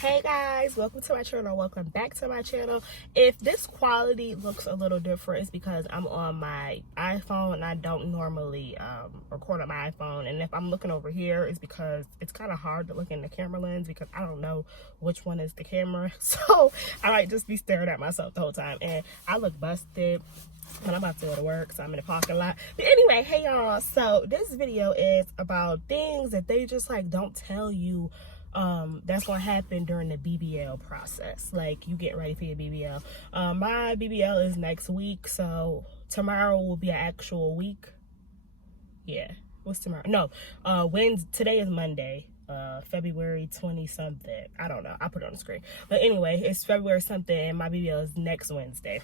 Hey guys, welcome to my channel. Welcome back to my channel. If this quality looks a little different, it's because I'm on my iPhone and I don't normally record on my iPhone. And if I'm looking over here, it's because it's kind of hard to look in the camera lens because I don't know which one is the camera. So I might just be staring at myself the whole time. And I look busted. But I'm about to go to work, so I'm in the parking lot. But anyway, hey y'all. So this video is about things that they just like don't tell you that's gonna happen during the BBL process. Like you get ready for your BBL. My BBL is next week, so tomorrow will be an actual week. Yeah, what's tomorrow? No, today is Monday. February 20 something. I don't know. I'll put it on the screen. But anyway, it's February something and my BBL is next Wednesday.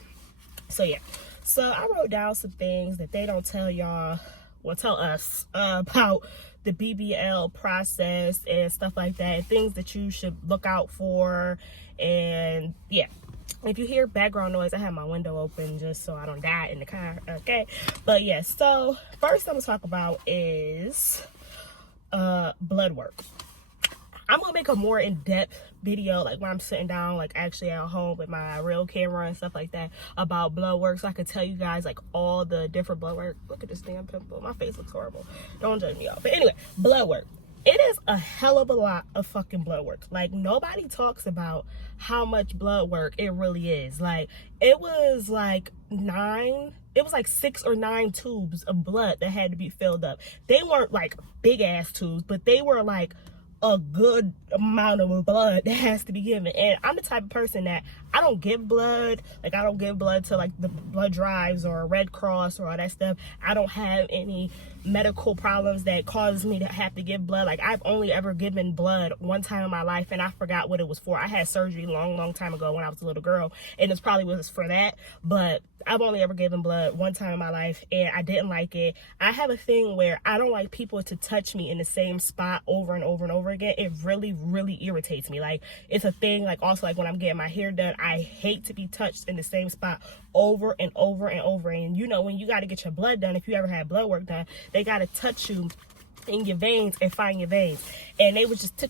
So yeah, so I wrote down some things that they don't tell y'all, well, tell us about the BBL process and stuff like that, and things that you should look out for. And yeah, if you hear background noise, I have my window open just so I don't die in the car, okay? But yeah, so first I'm gonna talk about is blood work. I'm gonna make a more in-depth video, like when I'm sitting down, like actually at home with my real camera and stuff like that, about blood work, so I can tell you guys like all the different blood work. Look at this damn pimple. My face looks horrible. Don't judge me, y'all. But anyway, blood work. It is a hell of a lot of fucking blood work. Like nobody talks about how much blood work it really is. Like it was like 6 or 9 tubes of blood that had to be filled up. They weren't like big ass tubes, but they were like a good amount of blood that has to be given. And I'm the type of person that I don't give blood. Like I don't give blood to like the blood drives or Red Cross or all that stuff. I don't have any medical problems that cause me to have to give blood. Like I've only ever given blood one time in my life and I forgot what it was for. I had surgery long time ago when I was a little girl and it probably was for that, but I've only ever given blood one time in my life and I didn't like it. I have a thing where I don't like people to touch me in the same spot over and over and over again. It really irritates me. Like it's a thing. Like also like when I'm getting my hair done, I hate to be touched in the same spot over and over and over. And you know, when you got to get your blood done, if you ever had blood work done, they got to touch you in your veins and find your veins, and they was just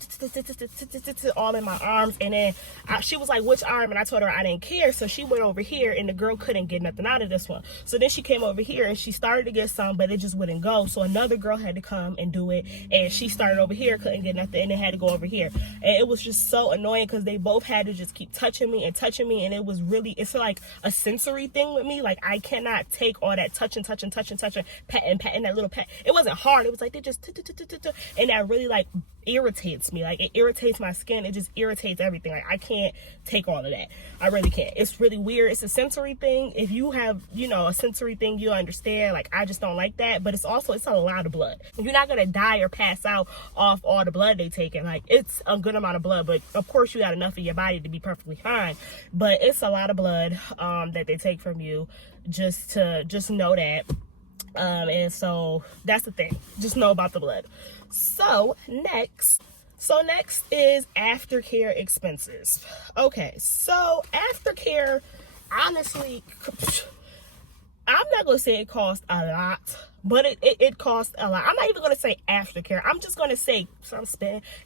all in my arms. And then she was like, which arm? And I told her I didn't care, so she went over here and the girl couldn't get nothing out of this one. So then she came over here and she started to get some, but it just wouldn't go. So another girl had to come and do it, and she started over here, couldn't get nothing, and it had to go over here. And it was just so annoying because they both had to just keep touching me, and it was really, it's like a sensory thing with me. Like I cannot take all that touching, patting that little pat. It wasn't hard, it was like they just and that really like irritates me. Like it irritates my skin. It just irritates everything. Like I can't take all of that. I really can't. It's really weird. It's a sensory thing. If you have, you know, a sensory thing, you understand. Like I just don't like that. But it's a lot of blood. You're not gonna die or pass out off all the blood they taking. Like it's a good amount of blood, but of course you got enough in your body to be perfectly fine. But it's a lot of blood that they take from you. Just know that. And so that's the thing. Just know about the blood. So next is aftercare expenses. Okay, so aftercare, honestly, I'm not gonna say it costs a lot, but it costs a lot. I'm not even gonna say aftercare. I'm just gonna say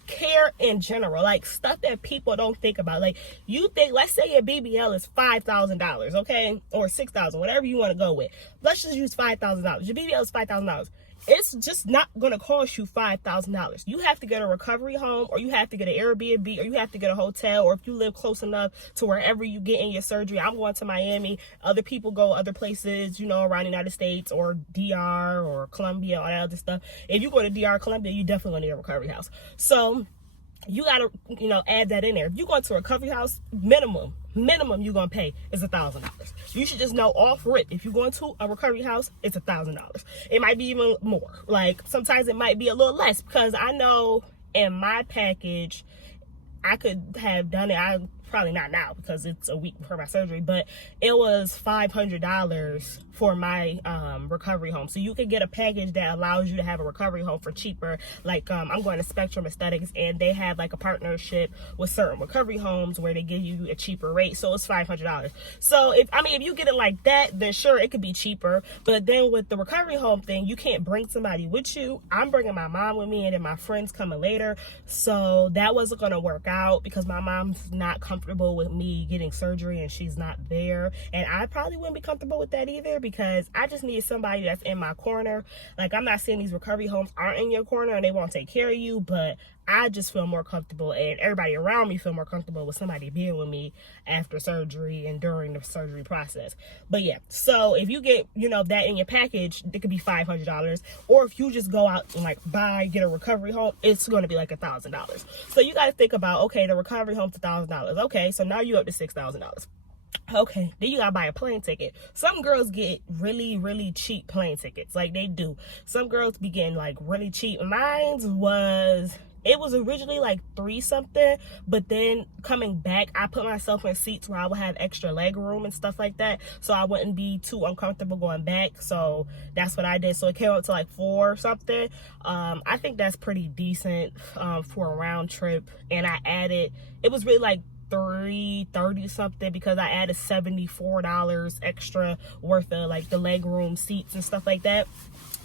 care in general, like stuff that people don't think about. Like you think, let's say your BBL is $5,000, okay, or $6,000, whatever you want to go with. Let's just use $5,000. Your BBL is $5,000. It's just not going to cost you $5,000. You have to get a recovery home, or you have to get an Airbnb, or you have to get a hotel, or if you live close enough to wherever you get in your surgery. I'm going to Miami. Other people go other places, you know, around the United States or DR or Colombia, all that other stuff. If you go to DR, Colombia, you definitely going to need a recovery house. So you got to, you know, add that in there. If you go to a recovery house, minimum you're going to pay is $1,000. You should just know off rip, if you go into a recovery house, it's $1,000. It might be even more. Like sometimes it might be a little less, because I know in my package, I could have done it. probably not now because it's a week before my surgery, but it was $500 for my recovery home. So you could get a package that allows you to have a recovery home for cheaper. Like I'm going to Spectrum Aesthetics, and they have like a partnership with certain recovery homes where they give you a cheaper rate. So it's $500. So if you get it like that, then sure, it could be cheaper. But then with the recovery home thing, you can't bring somebody with you. I'm bringing my mom with me, and then my friends coming later. So that wasn't going to work out because my mom's not comfortable with me getting surgery and she's not there. And I probably wouldn't be comfortable with that either, because I just need somebody that's in my corner. Like, I'm not saying these recovery homes aren't in your corner and they won't take care of you, but I just feel more comfortable, and everybody around me feel more comfortable with somebody being with me after surgery and during the surgery process. But yeah, so if you get, that in your package, it could be $500. Or if you just go out and like get a recovery home, it's going to be like $1,000. So you got to think about, okay, the recovery home's $1,000. Okay, so now you're up to $6,000. Okay, then you gotta buy a plane ticket. Some girls get really, really cheap plane tickets. Like, they do. Some girls be getting like really cheap. It was originally like $3 something, but then coming back, I put myself in seats where I would have extra leg room and stuff like that, so I wouldn't be too uncomfortable going back. So that's what I did. So it came up to like $4 something. I think that's pretty decent for a round trip. And it was really like $330 something, because I added $74 extra worth of like the leg room seats and stuff like that.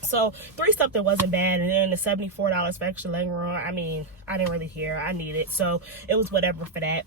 So $3 something wasn't bad, and then the $74 for extra leg room, I didn't really care. I need it, so it was whatever for that.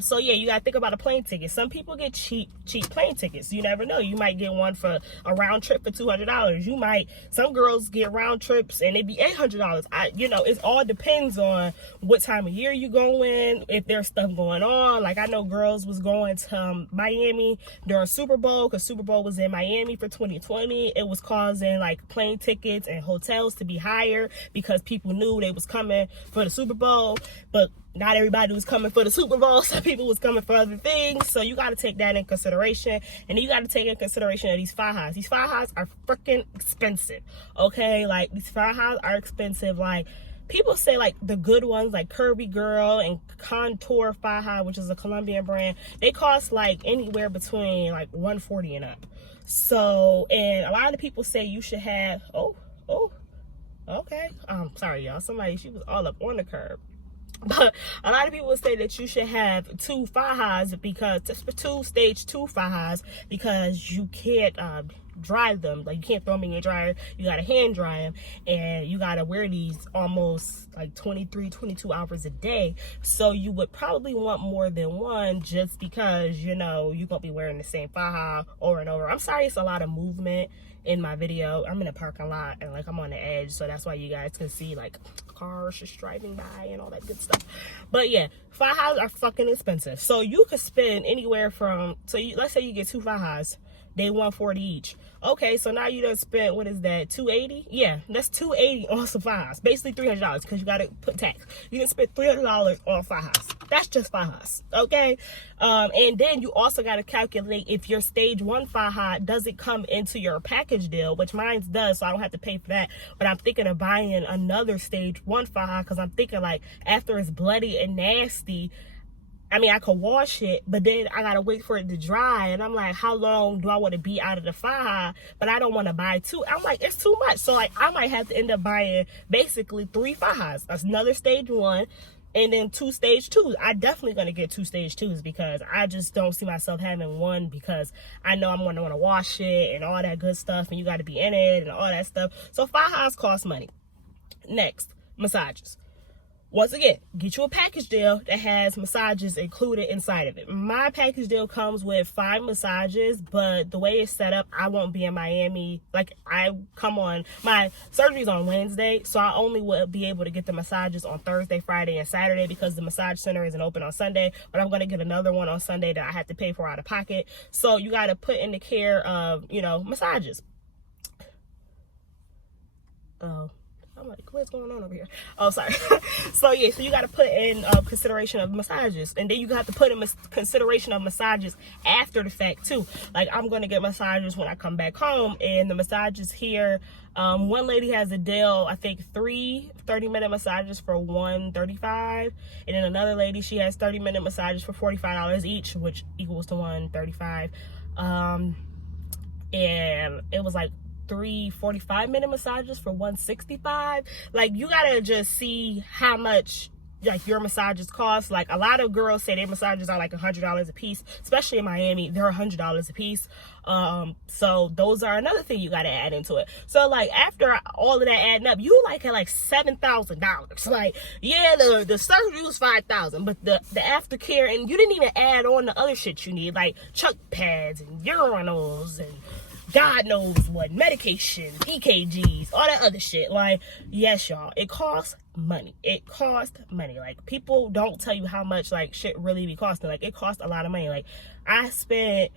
So yeah, you gotta think about a plane ticket. Some people get cheap plane tickets. You never know. You might get one for a round trip for $200. Some girls get round trips and it'd be $800. It all depends on what time of year you going, if there's stuff going on. Like, I know girls was going to Miami during Super Bowl, because Super Bowl was in Miami for 2020. It was causing like plane tickets and hotels to be higher because people knew they was coming for the Super Bowl, but not everybody was coming for the Super Bowl. Some people was coming for other things. So you got to take that in consideration. And then you got to take in consideration of these fajas. These fajas are freaking expensive. Okay? Like, these fajas are expensive. Like, people say like the good ones, like Curvy Girl and Contour Faja, which is a Colombian brand, they cost like anywhere between like $140 and up. So, and a lot of people say you should have, okay. Sorry, y'all. She was all up on the curb. But a lot of people say that you should have two fajas, because two stage 2 fajas, because you can't dry them. Like, you can't throw them in your dryer. You gotta hand dry them, and you gotta wear these almost like 22 hours a day. So you would probably want more than one, just because you're gonna be wearing the same faja over and over. I'm sorry, it's a lot of movement in my video. I'm in a parking lot and like I'm on the edge, so that's why you guys can see like cars just driving by and all that good stuff. But yeah, fajas are fucking expensive. So you could spend anywhere from, let's say you get 2 fajas, they $140 each. Okay, so now you done spent, what is that, $280? Yeah, that's $280 on some fajas. Basically $300, because you gotta put tax. You can spend $300 on fajas. That's just fajas, okay? And then you also gotta calculate if your stage 1 faja doesn't come into your package deal, which mine does, so I don't have to pay for that. But I'm thinking of buying another stage 1 faja, because I'm thinking like after it's bloody and nasty, I could wash it, but then I gotta wait for it to dry. And I'm like, how long do I want to be out of the faja? But I don't want to buy 2. I'm like, it's too much. So like, I might have to end up buying basically 3 fajas. That's another stage 1, and then 2 stage 2s. I definitely gonna get 2 stage 2s, because I just don't see myself having one, because I know I'm gonna want to wash it and all that good stuff, and you got to be in it and all that stuff. So fajas cost money. Next, massages. Once again, get you a package deal that has massages included inside of it. My package deal comes with 5 massages, but the way it's set up, I won't be in Miami. Like, my surgery's on Wednesday, so I only will be able to get the massages on Thursday, Friday, and Saturday, because the massage center isn't open on Sunday. But I'm going to get another one on Sunday that I have to pay for out of pocket. So you got to put in the care of, massages. Oh, I'm like, what's going on over here? Oh, sorry. So yeah, so you got to put in consideration of massages, and then you got to put in consideration of massages after the fact too. Like, I'm gonna get massages when I come back home, and the massages here, one lady has a deal, I think 3 30-minute massages for $135, and then another lady, she has 30-minute massages for $45 each, which equals to $135. And it was like 3 45-minute massages for $165. Like, you gotta just see how much like your massages cost. Like, a lot of girls say their massages are like $100 a piece, especially in Miami. They're $100 a piece. So those are another thing you gotta add into it. So like, after all of that adding up, you like at like $7,000. Like, yeah, the surgery was $5,000, but the aftercare, and you didn't even add on the other shit you need, like chuck pads and urinals and God knows what, medication, EKGs, all that other shit. Like, yes, y'all, it costs money. It costs money. Like, people don't tell you how much like shit really be costing. Like, it costs a lot of money. Like, I spent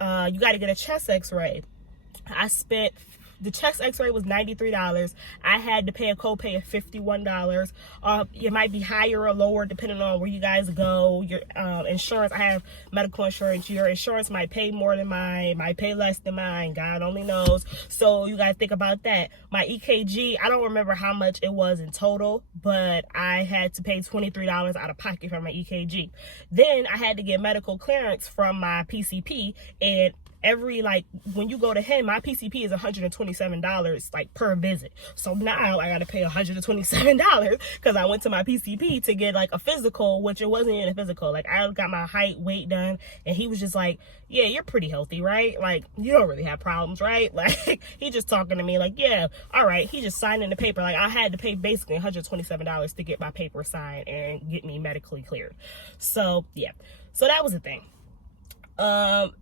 you got to get a chest x-ray. The chest x-ray was $93. I had to pay a copay of $51. It might be higher or lower depending on where you guys go. Your insurance, I have medical insurance. Your insurance might pay more than mine, might pay less than mine. God only knows. So you got to think about that. My EKG, I don't remember how much it was in total, but I had to pay $23 out of pocket for my EKG. Then I had to get medical clearance from my PCP, and every, like, when you go to him, my PCP is $127 like per visit. So now I gotta pay $127 because I went to my PCP to get like a physical, which it wasn't even a physical. Like, I got my height, weight done, and he was just like, yeah, you're pretty healthy, right? Like, you don't really have problems, right? Like, he just talking to me like, yeah, all right. He just signing the paper. Like, I had to pay basically $127 to get my paper signed and get me medically cleared. So yeah, so that was the thing.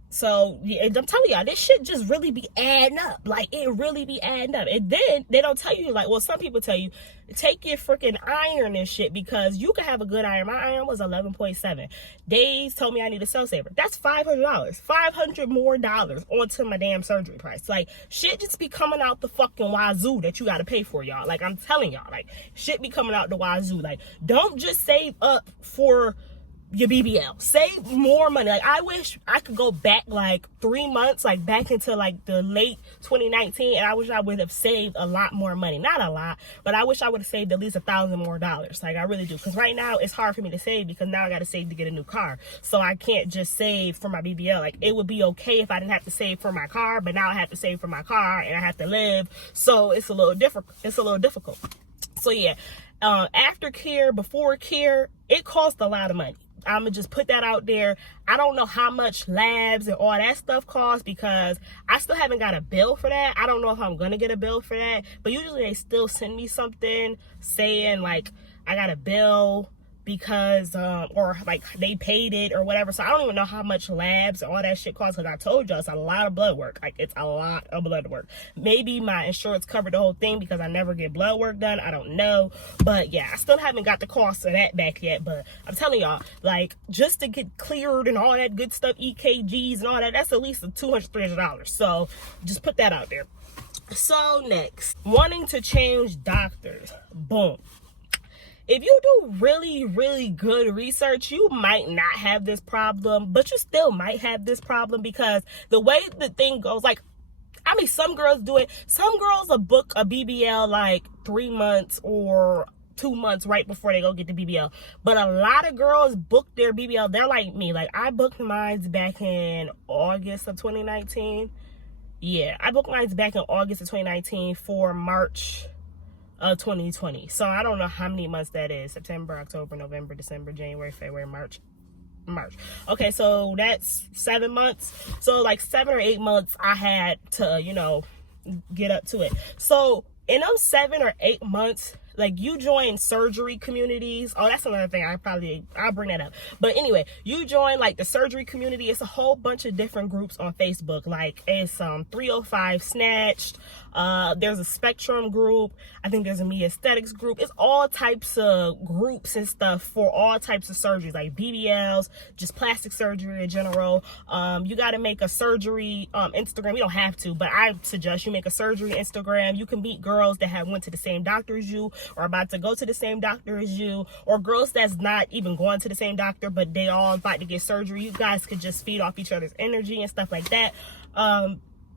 So yeah, I'm telling y'all, this shit just really be adding up. Like, it really be adding up. And then they don't tell you, like, well, some people tell you, take your freaking iron and shit, because you can have a good iron. My iron was 11.7. Days told me I need a cell saver. That's $500. $500 more onto my damn surgery price. Like, shit just be coming out the fucking wazoo that you gotta pay for, y'all. Like, I'm telling y'all, like, shit be coming out the wazoo. Like, don't just save up for your BBL. Save more money. Like, I wish I could go back like 3 months, like back into like the late 2019, and I wish I would have saved a lot more money. Not a lot, but I wish I would have saved at least $1,000 more. Like, I really do, because right now it's hard for me to save, because now I got to save to get a new car. So I can't just save for my BBL. Like, it would be okay if I didn't have to save for my car, but now I have to save for my car and I have to live, so it's a little difficult. So yeah, after care, before care, it costs a lot of money. I'm gonna just put that out there. I don't know how much labs and all that stuff costs, because I still haven't got a bill for that. I don't know if I'm gonna get a bill for that, but usually they still send me something saying like I got a bill because or like they paid it or whatever. So I don't even know how much labs and all that shit costs, because I told y'all it's a lot of blood work. Like, it's a lot of blood work. Maybe my insurance covered the whole thing because I never get blood work done. I don't know, but yeah, I still haven't got the cost of that back yet. But I'm telling y'all, like, just to get cleared and all that good stuff, EKGs and all that, that's at least $200 $300. So just put that out there. So next, wanting to change doctors. Boom. If you do really, really good research, you might not have this problem, but you still might have this problem, because the way the thing goes, like, I mean, some girls do it. Some girls will book a BBL like 3 months or 2 months right before they go get the BBL. But a lot of girls book their BBL. They're like me. Like, I booked mine back in August of 2019. Yeah, I booked mine back in August of 2019 for March of 2020. So I don't know how many months that is. September, October, November, December, January, February, March. Okay, so that's 7 months. So like 7 or 8 months I had to, you know, get up to it. So in those 7 or 8 months, like, you join surgery communities. Oh, that's another thing. I'll bring that up. But anyway, you join like the surgery community. It's a whole bunch of different groups on Facebook. Like, it's 305 Snatched, There's a spectrum group. I think there's a me aesthetics group. It's all types of groups and stuff for all types of surgeries, like BBLs, just plastic surgery in general. You got to make a surgery Instagram. You don't have to, but I suggest you make a surgery Instagram. You can meet girls that have went to the same doctor as you, or about to go to the same doctor as you, or girls that's not even going to the same doctor, but they all about to get surgery. You guys could just feed off each other's energy and stuff like that.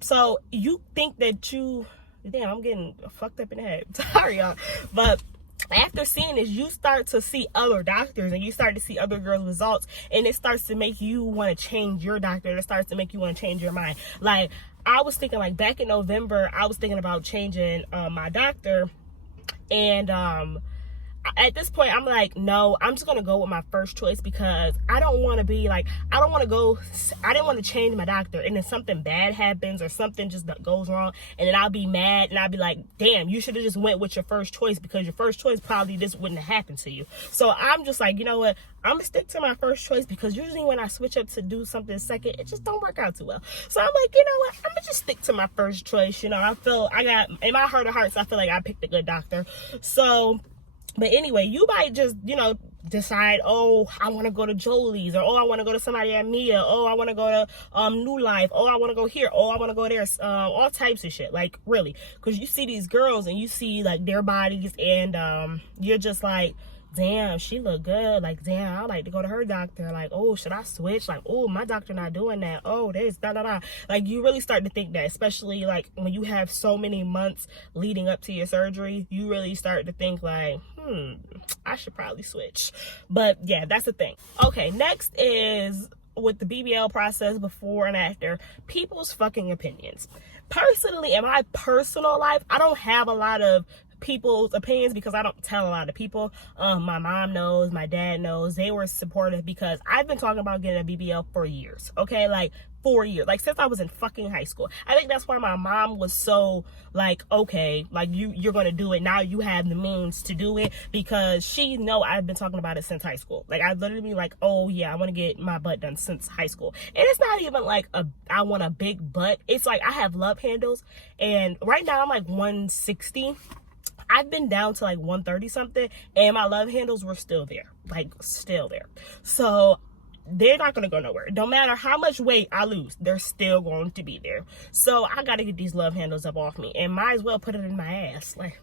So you think that damn, I'm getting fucked up in the head. Sorry, y'all. But after seeing this, you start to see other doctors and you start to see other girls' results, and it starts to make you want to change your doctor. It starts to make you want to change your mind. Like, I was thinking, like, back in November, I was thinking about changing my doctor, and at this point, I'm like, no, I'm just gonna go with my first choice, because I don't want to be like, I didn't want to change my doctor and then something bad happens or something just goes wrong, and then I'll be mad and I'll be like, damn, you should have just went with your first choice, because your first choice probably this wouldn't have happened to you. So I'm just like, you know what, I'm gonna stick to my first choice, because usually when I switch up to do something second, it just don't work out too well. So I'm like, you know what, I'm gonna just stick to my first choice. You know, I got, in my heart of hearts, I feel like I picked a good doctor. So, but anyway, you might just, you know, decide, oh, I want to go to Jolie's, or oh, I want to go to somebody at Mia, oh, I want to go to New Life, oh, I want to go here, oh, I want to go there, all types of shit. Like, really, because you see these girls and you see like their bodies, and you're just like, damn, she look good. Like, damn, I like to go to her doctor. Like, oh, should I switch? Like, oh, my doctor not doing that. Oh, this, da, da, da. Like, you really start to think that, especially, like, when you have so many months leading up to your surgery, you really start to think, like, I should probably switch. But, yeah, that's the thing. Okay, next is with the BBL process before and after, people's fucking opinions. Personally, in my personal life, I don't have a lot of people's opinions, because I don't tell a lot of people. My mom knows, my dad knows. They were supportive, because I've been talking about getting a BBL for years. Okay, like 4 years, like since I was in fucking high school. I think that's why my mom was so like, okay, like you're gonna do it now, you have the means to do it, because she know I've been talking about it since high school. Like, I literally like, oh yeah, I want to get my butt done since high school. And it's not even like I want a big butt. It's like I have love handles, and right now I'm like 160. I've been down to like 130 something, and my love handles were still there, like still there. So they're not going to go nowhere. No matter how much weight I lose, they're still going to be there. So I got to get these love handles up off me, and might as well put it in my ass. Like,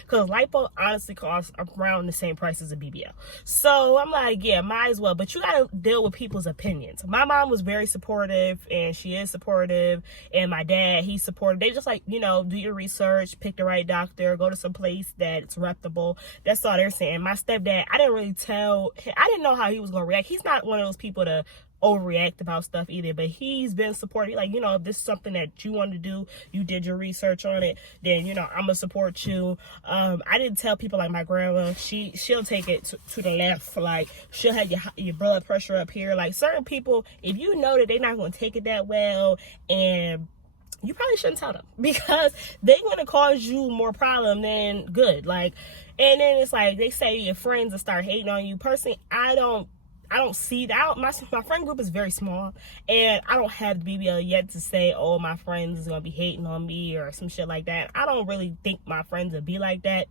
because lipo honestly costs around the same price as a BBL. So I'm like, yeah, might as well. But you gotta deal with people's opinions. My mom was very supportive, and she is supportive, and my dad, he's supportive. They just like, you know, do your research, pick the right doctor, go to some place that's reputable. That's all they're saying. My stepdad, I didn't know how he was gonna react. He's not one of those people to overreact about stuff either, but he's been supportive. Like, you know, if this is something that you want to do, you did your research on it, then, you know, I'm gonna support you. I didn't tell people, like my grandma, she'll take it to the left. Like, she'll have your blood pressure up here. Like, certain people, if you know that they're not gonna take it that well, and you probably shouldn't tell them, because they're gonna cause you more problem than good. Like, and then it's like they say your friends will start hating on you. Personally, I don't see that. My friend group is very small, and I don't have the BBL yet to say, oh, my friends is gonna be hating on me or some shit like that. I don't really think my friends would be like that,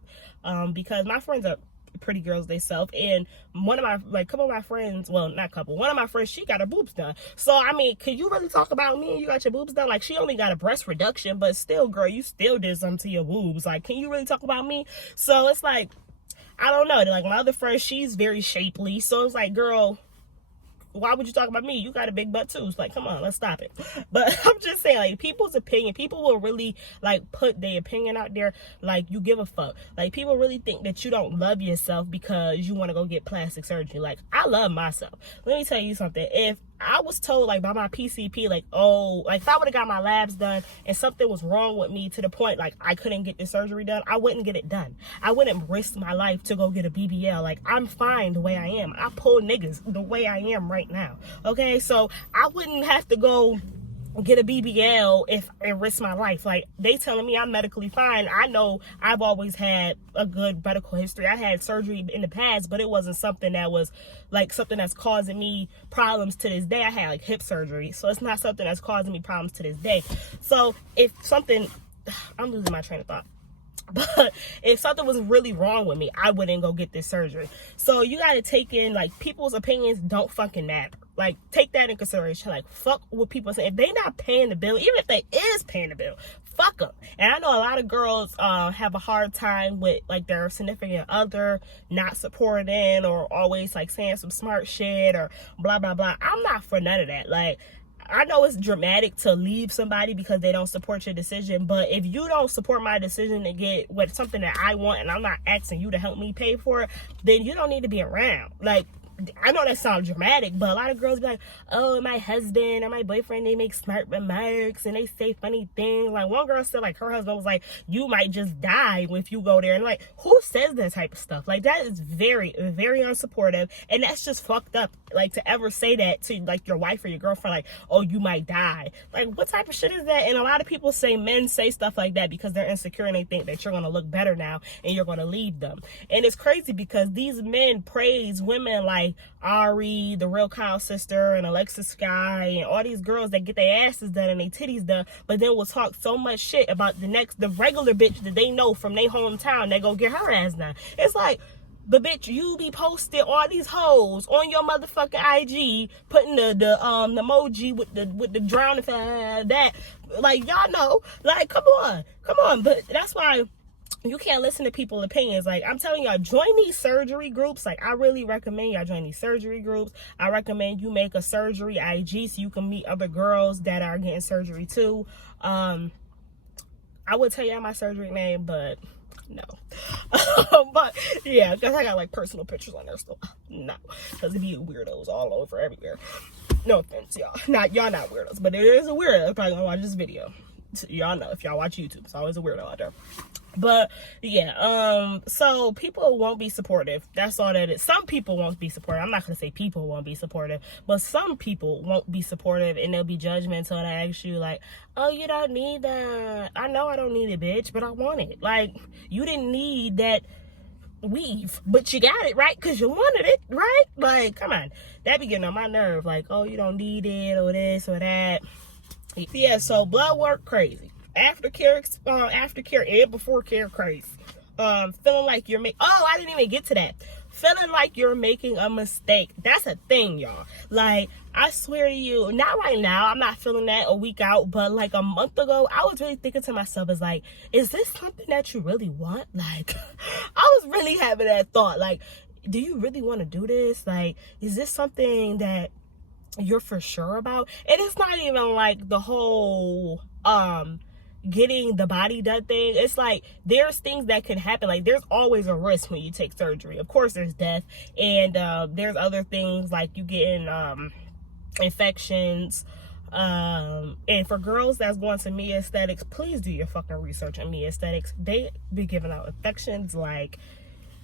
because my friends are pretty girls themselves, and one of my couple of my friends, well, not couple, one of my friends, she got her boobs done. So I mean, can you really talk about me and you got your boobs done? Like, she only got a breast reduction, but still, girl, you still did something to your boobs. Like, can you really talk about me? So it's like, I don't know. Like, my other friend, she's very shapely. So it's like, girl, why would you talk about me? You got a big butt too. It's like, come on, let's stop it. But I'm just saying, like, people's opinion, people will really, like, put their opinion out there like you give a fuck. Like, people really think that you don't love yourself because you want to go get plastic surgery. Like, I love myself. Let me tell you something. If I was told, like, by my PCP, like, oh, like, if I would have got my labs done and something was wrong with me to the point, like, I couldn't get the surgery done, I wouldn't get it done. I wouldn't risk my life to go get a BBL. Like, I'm fine the way I am. I pull niggas the way I am right now. Okay? So, I wouldn't have to go get a BBL and risk my life. Like, they telling me I'm medically fine. I know I've always had a good medical history. I had surgery in the past, but it wasn't something that was like something that's causing me problems to this day. I had like hip surgery, so it's not something that's causing me problems to this day. So if something I'm losing my train of thought. But if something was really wrong with me, I wouldn't go get this surgery. So you got to take in, like, people's opinions don't fucking matter. Like, take that in consideration. Like, fuck what people say. If they not paying the bill, even if they is paying the bill, fuck them. And I know a lot of girls have a hard time with, like, their significant other not supporting or always, like, saying some smart shit or blah, blah, blah. I'm not for none of that. Like, I know it's dramatic to leave somebody because they don't support your decision, but if you don't support my decision to get what something that I want and I'm not asking you to help me pay for it, then you don't need to be around. Like, I know that sounds dramatic, but a lot of girls be like, oh, my husband or my boyfriend, they make smart remarks and they say funny things. Like, one girl said, like, her husband was like, you might just die if you go there. And, like, who says that type of stuff? Like, that is very, very unsupportive. And that's just fucked up, like, to ever say that to, like, your wife or your girlfriend, like, oh, you might die. Like, what type of shit is that? And a lot of people say men say stuff like that because they're insecure and they think that you're going to look better now and you're going to leave them. And it's crazy because these men praise women like Ari, the Real Kyle sister, and Alexis Sky, and all these girls that get their asses done and their titties done, but then will talk so much shit about the regular bitch that they know from their hometown that go get her ass done. It's like, but bitch, you be posting all these hoes on your motherfucking IG, putting the emoji with the drowning that, like, y'all know, like, come on. But that's why you can't listen to people's opinions. Like, I'm telling y'all, join these surgery groups. Like, I really recommend y'all join these surgery groups. I recommend you make a surgery IG so you can meet other girls that are getting surgery too. I would tell y'all my surgery name, but no. But yeah, because I got, like, personal pictures on there, so no, because it be weirdos all over everywhere. No offense, y'all. Y'all not weirdos, but there is a weirdo that's probably gonna watch this video. So y'all know, if y'all watch YouTube, it's always a weirdo out there. But yeah, so people won't be supportive. That's all that is. Some people won't be supportive. I'm not gonna say people won't be supportive, but some people won't be supportive and they'll be judgmental and I ask you, like, oh, you don't need that. I know I don't need it, bitch, but I want it. Like, you didn't need that weave, but you got it, right? Because you wanted it, right? Like, come on. That be getting on my nerve. Like, oh, you don't need it or this or that. Yeah, so blood work, crazy. Aftercare and before care, crazy. Feeling like you're I didn't even get to that. Feeling like you're making a mistake. That's a thing, y'all. Like, I swear to you, not right now, I'm not feeling that a week out, but like a month ago, I was really thinking to myself, is like, is this something that you really want? Like, I was really having that thought. Like, do you really want to do this? Like, is this something that you're for sure about? And it's not even like the whole getting the body done thing. It's like, there's things that can happen. Like, there's always a risk when you take surgery. Of course there's death, and there's other things like you getting infections, and for girls that's going to Me Aesthetics, please do your fucking research on Me Aesthetics. They be giving out infections like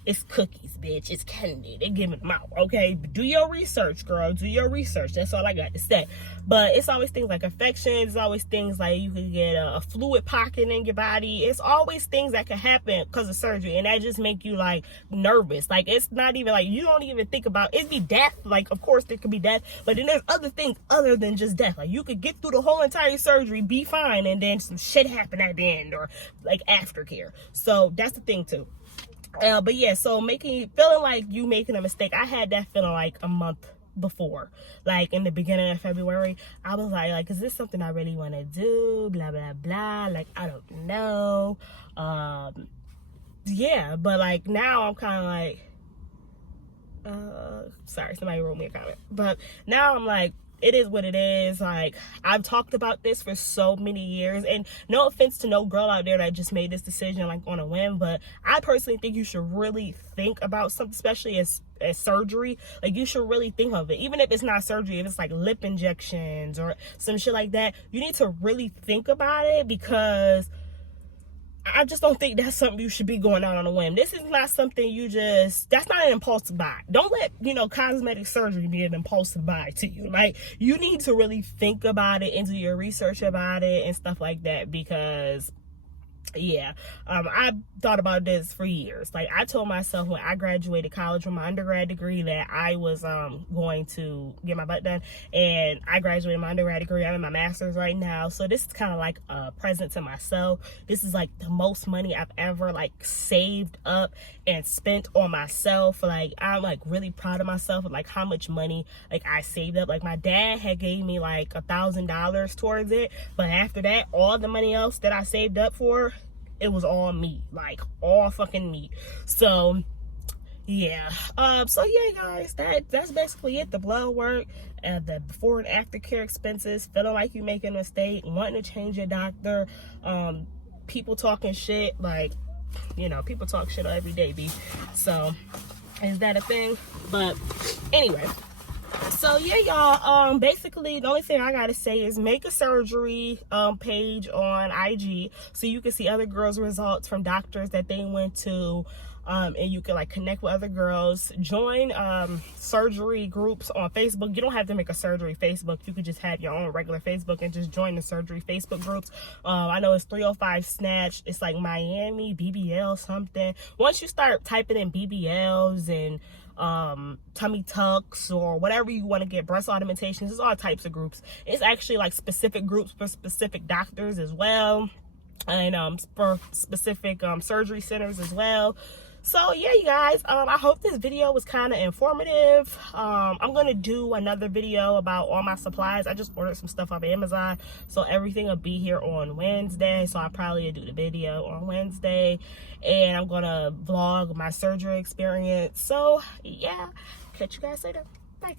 it's cookies, bitch. It's candy. They giving them out, okay? But do your research, girl. Do your research. That's all I got to say. But it's always things like infections. It's always things like you could get a fluid pocket in your body. It's always things that can happen because of surgery, and that just make you, like, nervous. Like, it's not even like, you don't even think about it. Be death. Like, of course there could be death, but then there's other things other than just death. Like, you could get through the whole entire surgery, be fine, and then some shit happen at the end, or like aftercare. So that's the thing too. But yeah, so feeling like you making a mistake. I had that feeling like a month before, like in the beginning of February. I was like, is this something I really want to do? Blah blah blah. Like, I don't know. Yeah, but like now I'm kind of like, sorry, somebody wrote me a comment. But now I'm like, it is what it is. Like, I've talked about this for so many years, and no offense to no girl out there that just made this decision like on a whim, but I personally think you should really think about something, especially as surgery. Like, you should really think of it, even if it's not surgery. If it's like lip injections or some shit like that, you need to really think about it, because I just don't think that's something you should be going out on a whim. This is not something that's not an impulsive buy. Don't let, cosmetic surgery be an impulsive buy to you. Like, you need to really think about it and do your research about it and stuff like that, because yeah, I thought about this for years. Like, I told myself when I graduated college with my undergrad degree that I was going to get my butt done, and I graduated my undergrad degree. I'm in my master's right now, so this is kind of like a present to myself. This is like the most money I've ever like saved up and spent on myself. Like, I'm like really proud of myself and like how much money like I saved up. Like, my dad had gave me like $1,000 towards it, but after that, all the money else that I saved up for, it was all me, like all fucking me. So yeah, so yeah, guys, that's basically it. The blood work, the before and after care expenses, feeling like you making a mistake, wanting to change your doctor, people talking shit. Like, you know, people talk shit every day, B. So is that a thing? But anyway, so yeah, y'all, basically the only thing I gotta say is make a surgery page on IG so you can see other girls' results from doctors that they went to, and you can like connect with other girls. Join surgery groups on Facebook. You don't have to make a surgery Facebook. You could just have your own regular Facebook and just join the surgery Facebook groups. I know it's 305 Snatch. It's like Miami BBL something. Once you start typing in BBLs and tummy tucks or whatever you want to get, breast augmentations, there's all types of groups. It's actually like specific groups for specific doctors as well, and for specific surgery centers as well. So yeah, you guys, I hope this video was kind of informative. I'm gonna do another video about all my supplies. I just ordered some stuff off Amazon, so everything will be here on Wednesday. So I'll probably do the video on Wednesday, and I'm gonna vlog my surgery experience. So yeah, catch you guys later. Bye.